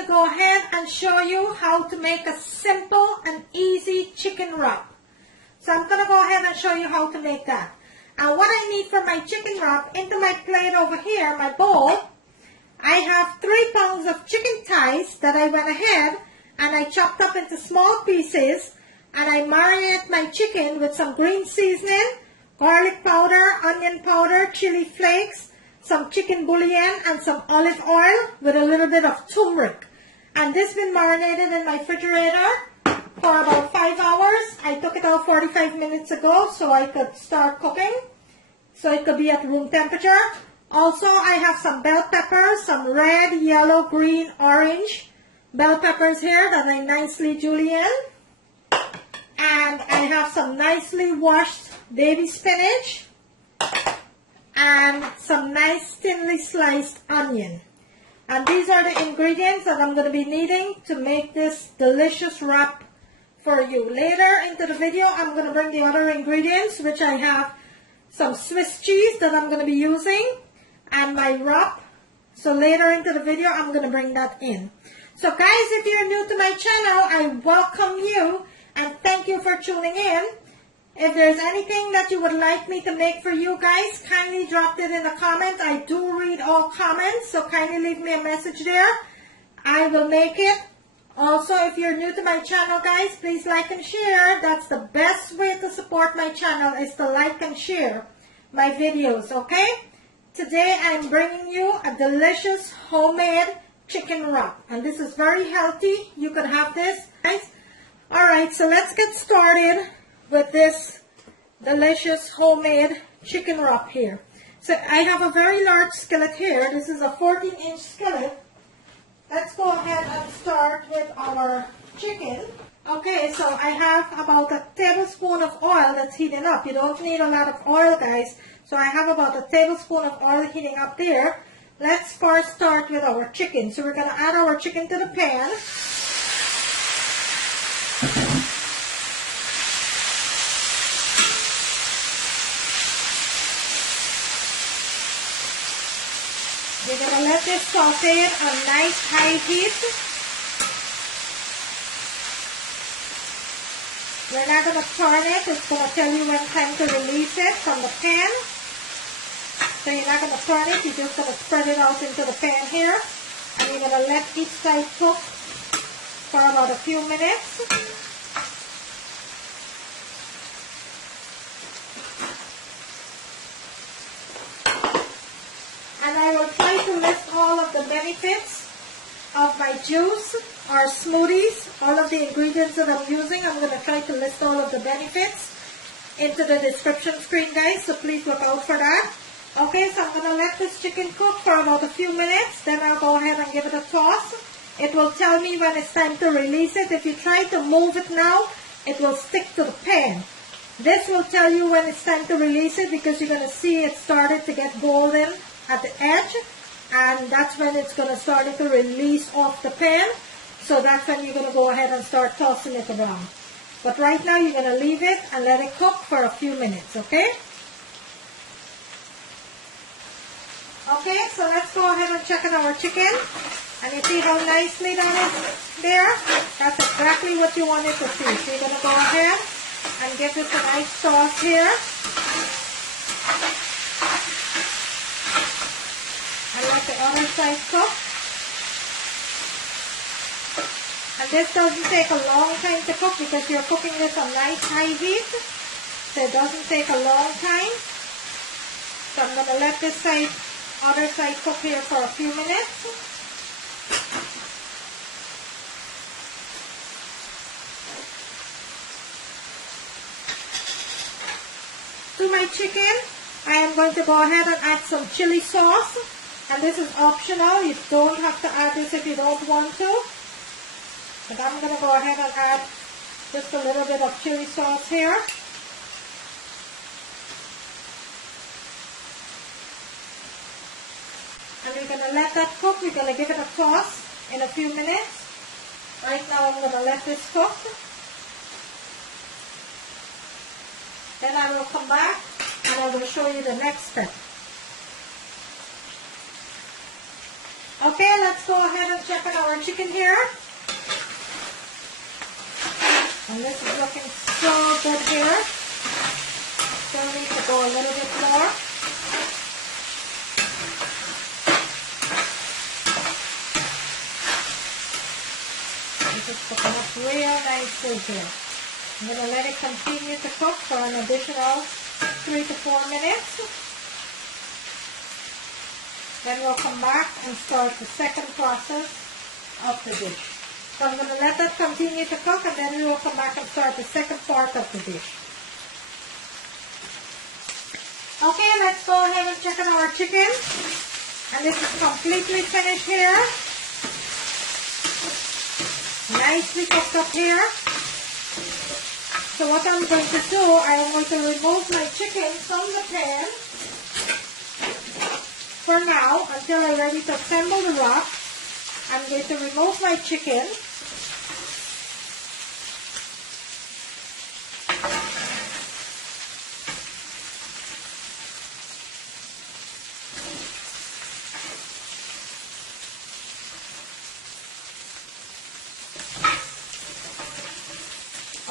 to go ahead and show you how to make a simple and easy chicken wrap. So I'm going to go ahead and show you how to make that. And what I need for my chicken wrap, into my plate over here, my bowl, I have 3 pounds of chicken thighs that I went ahead and I chopped up into small pieces, and I marinate my chicken with some green seasoning, garlic powder, onion powder, chili flakes, some chicken bouillon, and some olive oil with a little bit of turmeric. And this been marinated in my refrigerator for about 5 hours. I took it out 45 minutes ago so I could start cooking, so it could be at room temperature. Also, I have some bell peppers, some red, yellow, green, orange bell peppers here that I nicely julienne. And I have some nicely washed baby spinach and some nice thinly sliced onion. And these are the ingredients that I'm going to be needing to make this delicious wrap for you. Later into the video, I'm going to bring the other ingredients, which I have some Swiss cheese that I'm going to be using and my wrap. So later into the video, I'm going to bring that in. So guys, if you're new to my channel, I welcome you and thank you for tuning in. If there's anything that you would like me to make for you guys, kindly drop it in the comments. I do read all comments, so kindly leave me a message there. I will make it. Also, if you're new to my channel, guys, please like and share. That's the best way to support my channel, is to like and share my videos, okay? Today, I'm bringing you a delicious homemade chicken wrap. And this is very healthy. You can have this, guys. Alright, so let's get started with this delicious homemade chicken wrap here. So I have a very large skillet here. This is a 14-inch skillet. Let's go ahead and start with our chicken. Okay, so I have about a tablespoon of oil that's heating up. You don't need a lot of oil, guys. So I have about a tablespoon of oil heating up there. Let's first start with our chicken. So we're going to add our chicken to the pan. We're going to let this saute at a nice high heat. We're not going to turn it. It's going to tell you when time to release it from the pan. So you're not going to turn it. You're just going to spread it out into the pan here. And you're going to let each side cook for about a few minutes. And I will try to list all of the benefits of my juice or smoothies, all of the ingredients that I'm using. I'm going to try to list all of the benefits into the description screen, guys, so please look out for that. Okay, so I'm going to let this chicken cook for about a few minutes, then I'll go ahead and give it a toss. It will tell me when it's time to release it. If you try to move it now, it will stick to the pan. This will tell you when it's time to release it, because you're going to see it started to get golden at the edge, and that's when it's going to start to release off the pan. So that's when you're going to go ahead and start tossing it around. But right now you're going to leave it and let it cook for a few minutes, okay? Okay, so let's go ahead and check on our chicken. And you see how nicely that is there? That's exactly what you want it to see. So you're going to go ahead and give it a nice sauce here. And let the other side cook. And this doesn't take a long time to cook because you're cooking this on nice high heat. So it doesn't take a long time. So I'm going to let this other side cook here for a few minutes. To my chicken, I am going to go ahead and add some chili sauce. And this is optional. You don't have to add this if you don't want to. But I'm going to go ahead and add just a little bit of chili sauce here. And we're going to let that cook. We're going to give it a toss in a few minutes. Right now I'm going to let this cook. Then I will come back and I will show you the next step. Okay, let's go ahead and check on our chicken here. And this is looking so good here. Still need to go a little bit more. This is cooking up real nicely here. I'm going to let it continue to cook for an additional 3 to 4 minutes. Then we'll come back and start the second process of the dish. So I'm going to let that continue to cook, and then we will come back and start the second part of the dish. Okay, let's go ahead and check on our chicken. And this is completely finished here. Nicely cooked up here. So what I'm going to do, I am going to remove my chicken from the pan for now until I'm ready to assemble the wrap. I'm going to remove my chicken.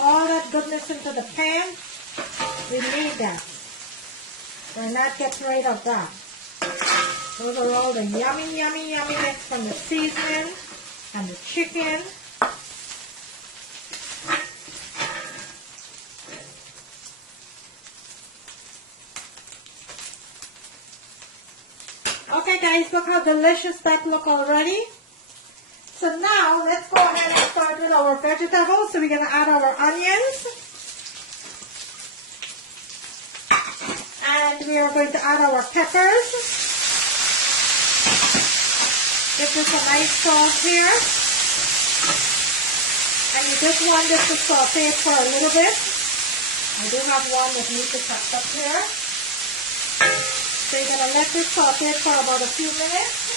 All that goodness into the pan, we need that. We're not getting rid of that. Those are all the yummy, yummy, yumminess from the seasoning and the chicken. Okay guys, look how delicious that looks already. So now, let's go ahead and start with our vegetables. So we're going to add our onions. And we are going to add our peppers. Give this a nice sauce here. And you just want this to saute for a little bit. I do have one that needs to cut up here. So you're going to let this saute for about a few minutes.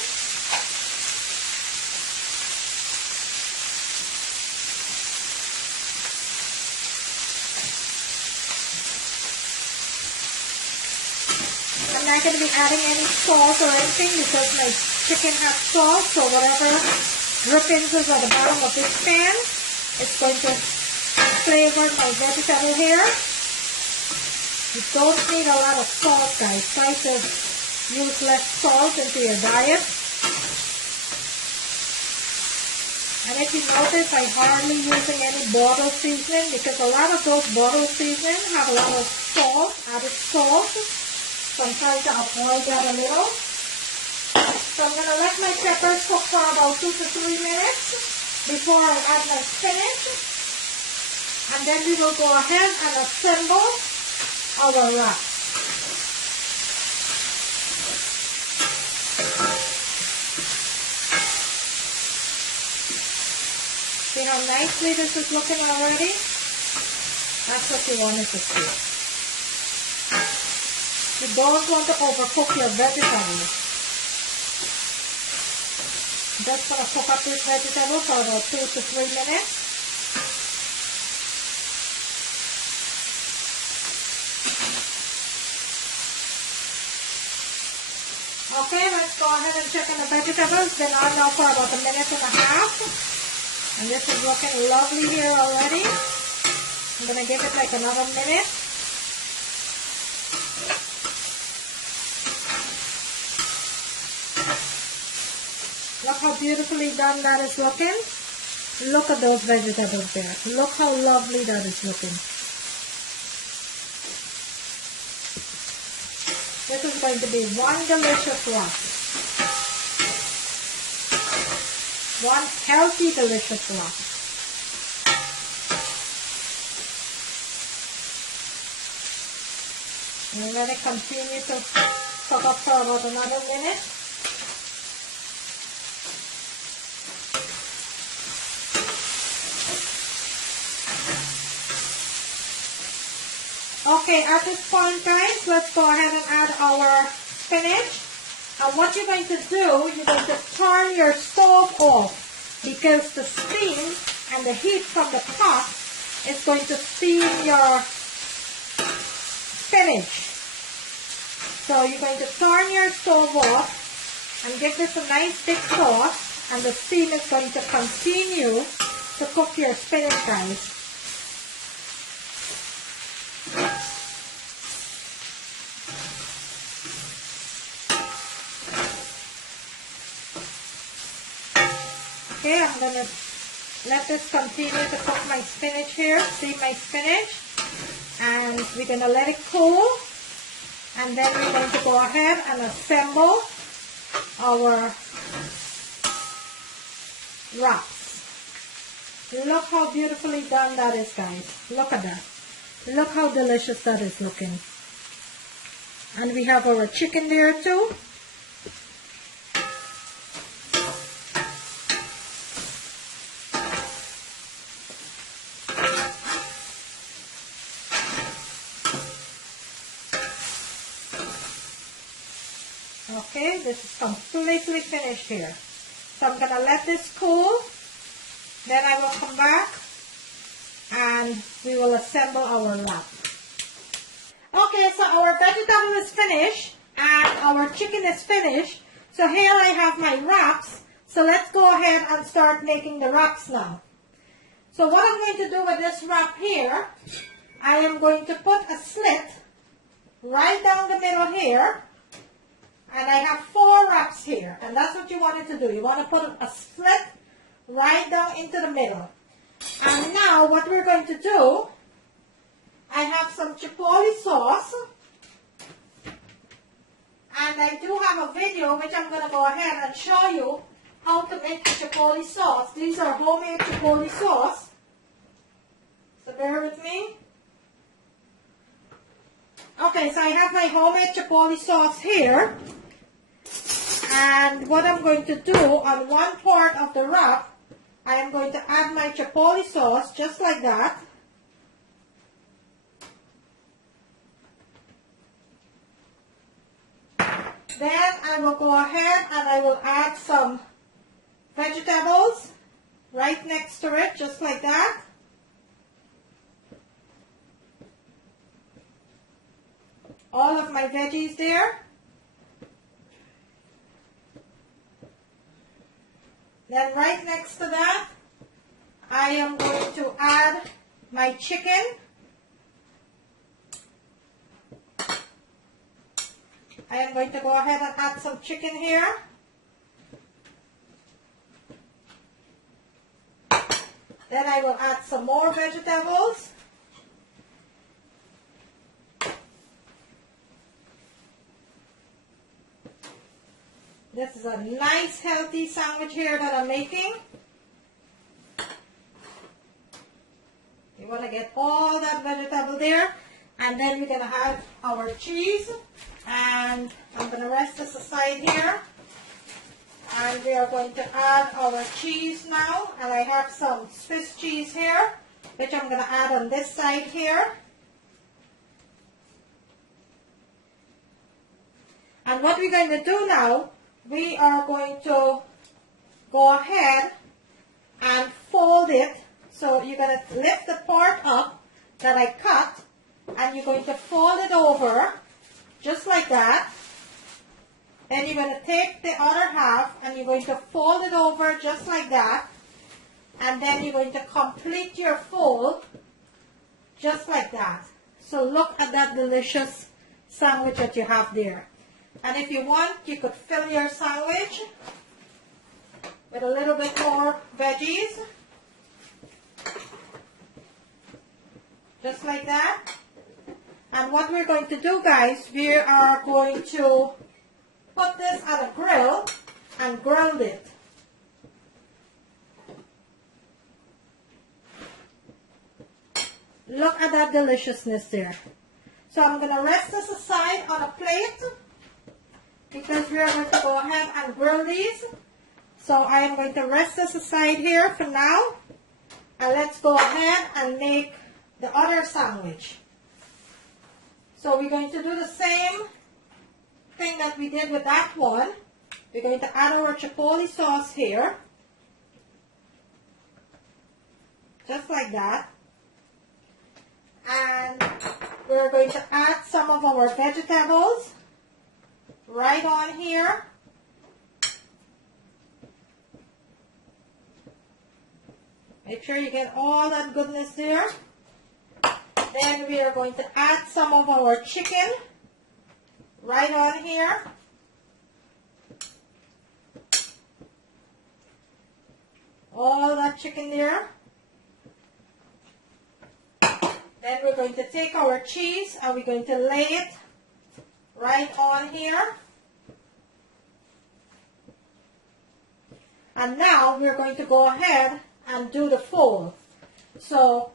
I'm not going to be adding any salt or anything because my chicken has salt, so whatever drippings is at the bottom of this pan, it's going to flavor my vegetable here. You don't need a lot of salt, guys. Try to use less salt into your diet. And if you notice, I'm hardly using any bottle seasoning because a lot of those bottle seasoning have a lot of salt, added salt. So I'm trying to avoid that a little. So I'm going to let my peppers cook for about 2 to 3 minutes before I add my spinach. And then we will go ahead and assemble our wrap. See how nicely this is looking already? That's what you want it to see. You don't want to overcook your vegetables. Just going to cook up this vegetable for about 2 to 3 minutes. Okay, let's go ahead and check on the vegetables. Been on now for about 1.5 minutes. And this is looking lovely here already. I'm going to give it like another minute. Look how beautifully done that is looking. Look at those vegetables there. Look how lovely that is looking. This is going to be one delicious wrap. One healthy, delicious wrap. And let it continue to cook up for about another minute. Okay, at this point, guys, let's go ahead and add our spinach. And what you're going to do, you're going to turn your stove off because the steam and the heat from the pot is going to steam your spinach. So you're going to turn your stove off and give this a nice thick sauce, and the steam is going to continue to cook your spinach, guys. Okay, I'm going to let this continue to cook my spinach here. See my spinach. And we're going to let it cool. And then we're going to go ahead and assemble our wraps. Look how beautifully done that is, guys. Look at that. Look how delicious that is looking. And we have our chicken there too. Okay, this is completely finished here. So I'm going to let this cool. Then I will come back and we will assemble our wrap. Okay, so our vegetable is finished and our chicken is finished. So here I have my wraps. So let's go ahead and start making the wraps now. So what I'm going to do with this wrap here, I am going to put a slit right down the middle here. And I have 4 wraps here, and that's what you wanted to do. You want to put a slit right down into the middle. And now what we're going to do, I have some chipotle sauce. And I do have a video which I'm going to go ahead and show you how to make the chipotle sauce. These are homemade chipotle sauce. So bear with me. Okay, so I have my homemade chipotle sauce here. And what I'm going to do on one part of the wrap, I am going to add my chipotle sauce just like that. Then I will go ahead and I will add some vegetables right next to it, just like that. All of my veggies there. Then right next to that, I am going to add my chicken. I am going to go ahead and add some chicken here. Then I will add some more vegetables. This is a nice healthy sandwich here that I'm making. You want to get all that vegetable there. And then we're going to have our cheese. And I'm going to rest this aside here. And we are going to add our cheese now. And I have some Swiss cheese here, which I'm going to add on this side here. And what we're going to do now, we are going to go ahead and fold it. So you're going to lift the part up that I cut, and you're going to fold it over just like that. Then you're going to take the other half and you're going to fold it over just like that. And then you're going to complete your fold just like that. So look at that delicious sandwich that you have there. And if you want, you could fill your sandwich with a little bit more veggies. Just like that. And what we're going to do, guys, we are going to put this on a grill and grill it. Look at that deliciousness there. So I'm going to rest this aside on a plate, because we are going to go ahead and grill these. So I am going to rest this aside here for now. And let's go ahead and make the other sandwich. So we're going to do the same thing that we did with that one. We're going to add our chipotle sauce here. Just like that. And we're going to add some of our vegetables right on here. Make sure you get all that goodness there. Then we are going to add some of our chicken right on here. All that chicken there. Then we're going to take our cheese and we're going to lay it right on here. And now we're going to go ahead and do the fold. So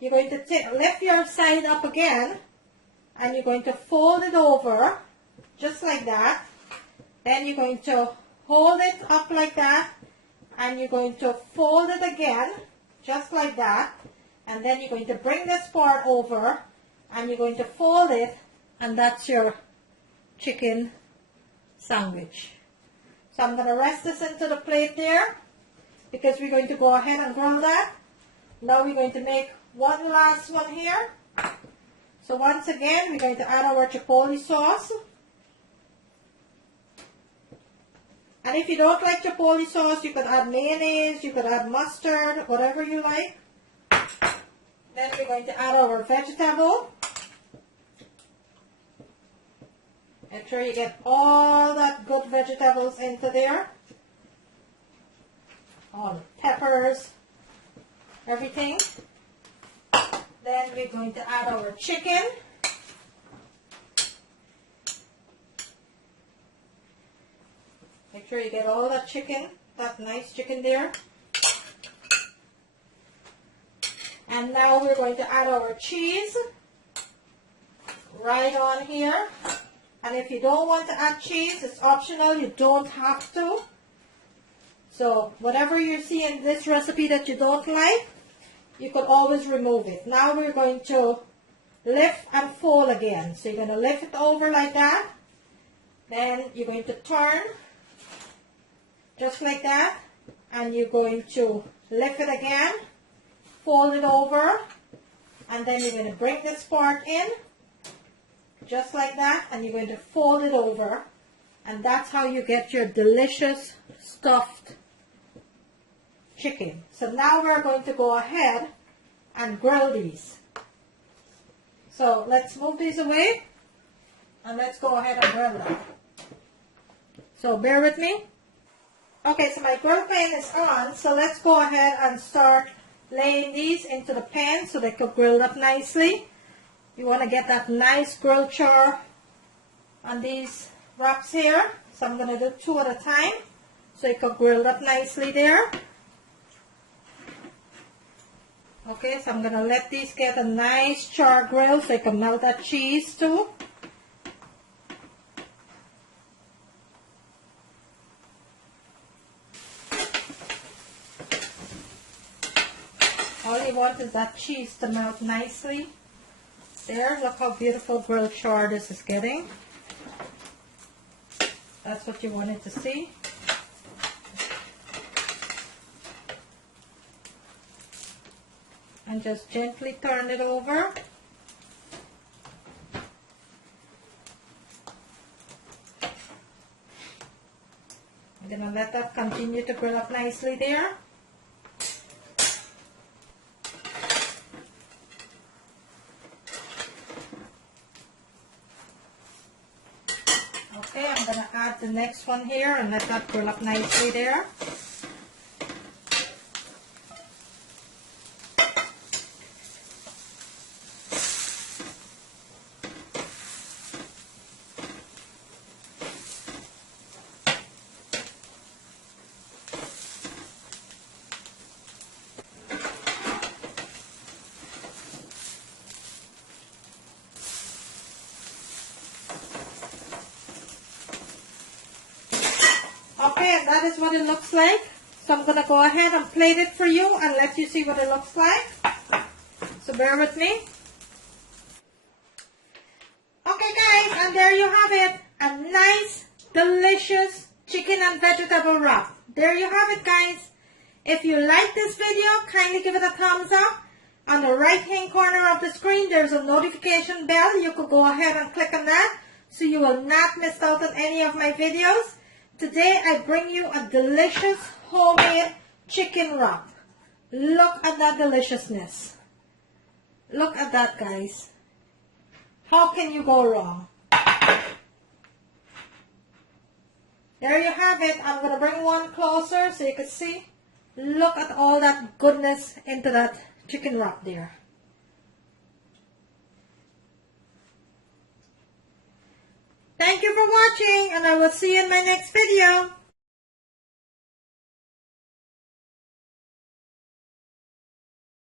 you're going to lift your side up again and you're going to fold it over just like that. Then you're going to hold it up like that and you're going to fold it again just like that. And then you're going to bring this part over and you're going to fold it, and that's your chicken sandwich. So I'm going to rest this into the plate there because we're going to go ahead and grill that. Now we're going to make one last one here. So once again, we're going to add our chipotle sauce. And if you don't like chipotle sauce, you could add mayonnaise, you could add mustard, whatever you like. Then we're going to add our vegetable. Make sure you get all that good vegetables into there. All the peppers, everything. Then we're going to add our chicken. Make sure you get all that chicken, that nice chicken there. And now we're going to add our cheese right on here. And if you don't want to add cheese, it's optional. You don't have to. So whatever you see in this recipe that you don't like, you could always remove it. Now we're going to lift and fold again. So you're going to lift it over like that. Then you're going to turn just like that. And you're going to lift it again. Fold it over, and then you're going to bring this part in, just like that, and you're going to fold it over, and that's how you get your delicious stuffed chicken. So now we're going to go ahead and grill these. So let's move these away, and let's go ahead and grill them. So bear with me. Okay, so my grill pan is on, so let's go ahead and start laying these into the pan so they could grill up nicely. You want to get that nice grilled char on these wraps here. So I'm going to do 2 at a time so it could grill up nicely there. Okay, so I'm going to let these get a nice char grill so I can melt that cheese too. All you want is that cheese to melt nicely. There, look how beautiful grilled char this is getting. That's what you wanted to see. And just gently turn it over. I'm going to let that continue to grill up nicely there. Okay, I'm going to add the next one here and let that grill up nicely there. Okay, and that is what it looks like. So I'm going to go ahead and plate it for you and let you see what it looks like. So bear with me. Okay guys, and there you have it. A nice, delicious chicken and vegetable wrap. There you have it guys. If you like this video, kindly give it a thumbs up. On the right hand corner of the screen, there's a notification bell. You could go ahead and click on that so you will not miss out on any of my videos. Today I bring you a delicious homemade chicken wrap. Look at that deliciousness. Look at that, guys. How can you go wrong? There you have it. I'm going to bring one closer so you can see. Look at all that goodness into that chicken wrap there. Thank you for watching, and I will see you in my next video.